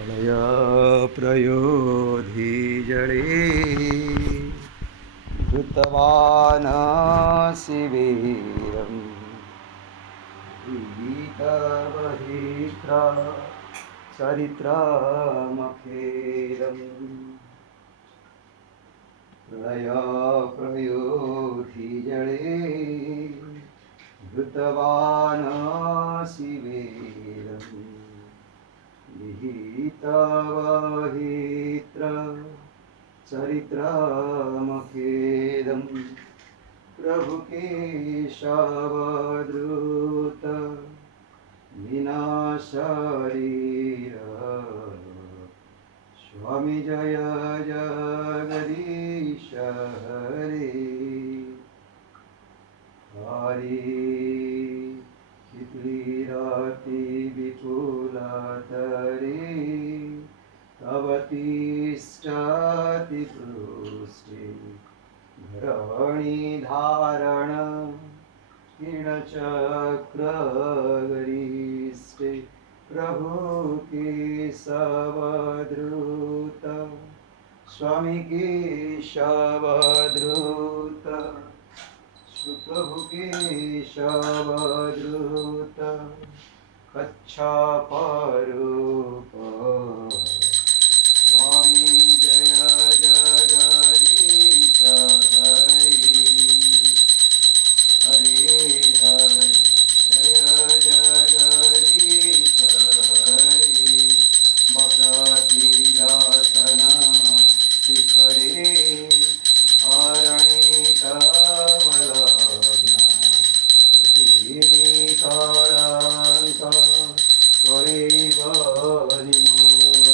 प्रलया प्रयोधि जले धृतवानसि वीरम् गीतवहित्रा चरित्रमखेदम् प्रलया प्रयोधि जले धृतवानसि वीरम् विहितवहित्र चरित्रमखेदम् प्रभु केशवद्रुत विनाशरीर स्वामी जय जगदीश हरे हरि क्षितिराति विपुलतरे तव तिष्ठति पृष्ठे धरणिधारण किरणचक्रगरिष्ठे प्रभु केशवद्रुत स्वामी केशवद्रुत प्रभु केशवद्रुत कच्छपरूप स्वामी जय जगदीश हरे हरे हरे जय जगदीश हरे बसति दर्शन शिखरे धरणि तव लग्न कळंक कळेव निमोल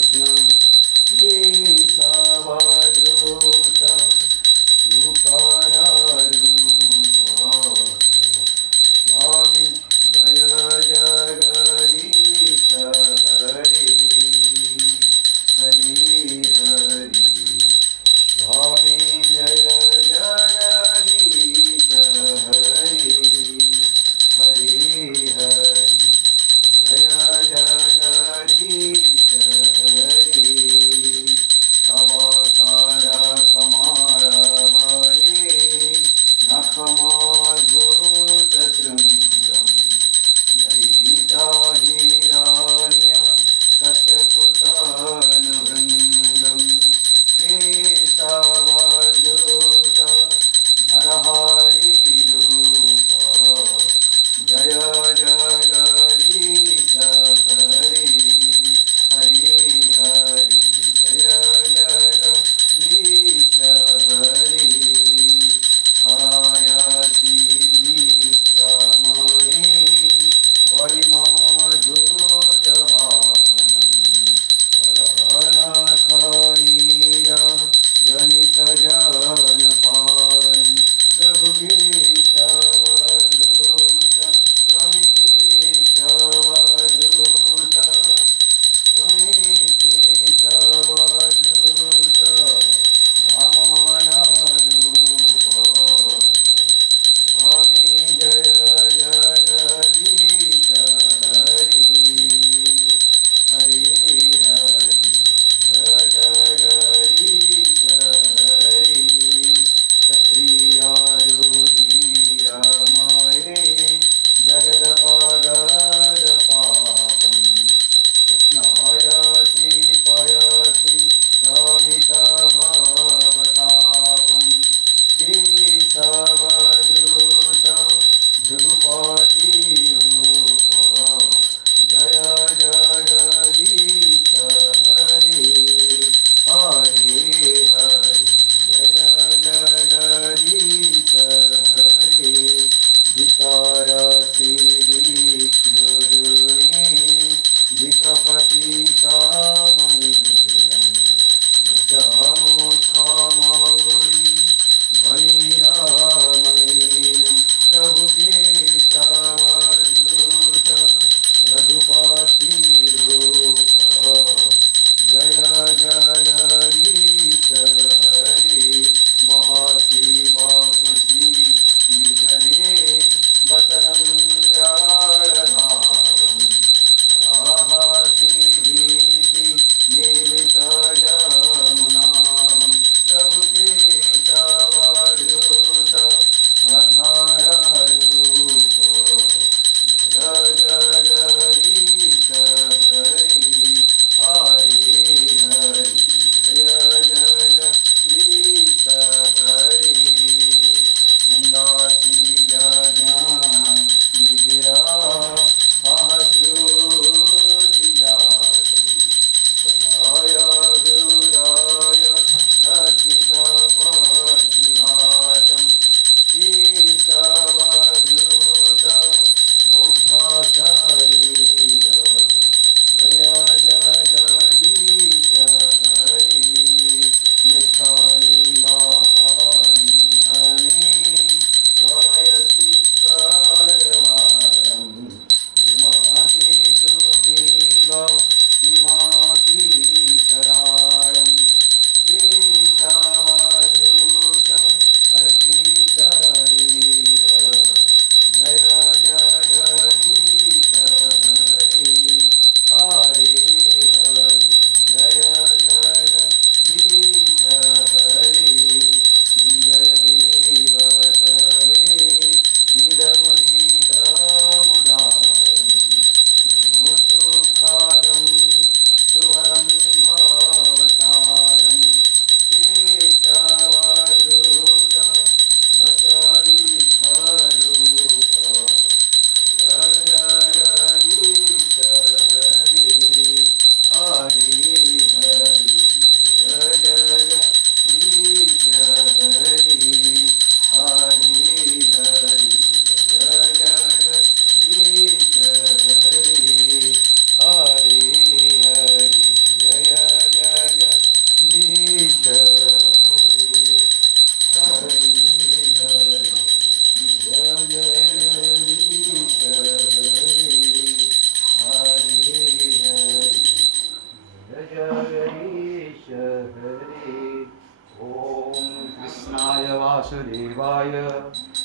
वासुदेवाय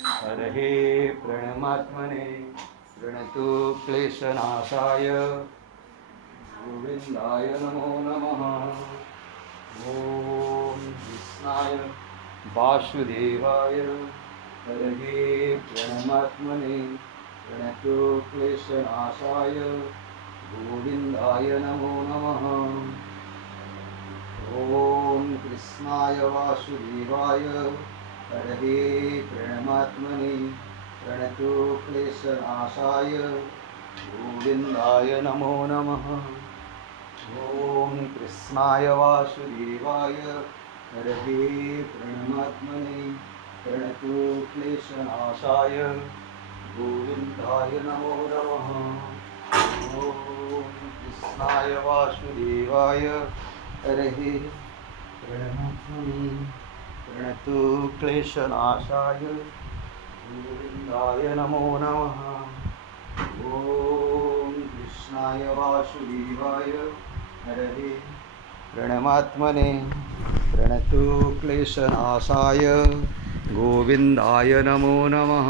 हरहे प्रणमात्मने प्रणतु क्लेशनाशाय गोविन्दाय नमो नमः। ॐ कृष्णाय वासुदेवाय हरहे प्रणमात्मने प्रणतु क्लेशनाशाय गोविन्दाय नमो नमः। ॐ कृष्णाय वासुदेवाय हरहे प्रणमात्मने प्रणतु क्लेशनाशाय गोविन्दाय नमो नमः। ॐ कृष्णाय वासुदेवाय हरहे प्रणमात्मने प्रणतु क्लेशनाशाय गोविन्दाय नमो नमः। ॐ कृष्णाय वासुदेवाय हरहे प्रणमात्मने प्रणतु क्लेशनाशाय गोविन्दाय नमो नमः। ॐ कृष्णाय वासुदेवाय हरहे प्रणमात्मने प्रणतु क्लेशनाशाय गोविन्दाय नमो नमः।